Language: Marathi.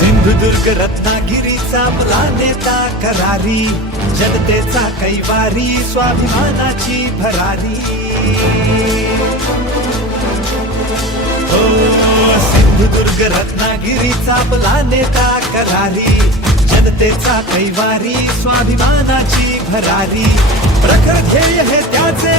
सिंधुदुर्ग रत्नागिरीचा आपला नेता करारी, जनतेचा कैवारी, स्वाभिमानाची भरारी. हो सिंधुदुर्ग रत्नागिरीचा आपला नेता करारी, जनतेचा कैवारी, स्वाभिमानाची भरारी. प्रखर ध्येय हे त्याचे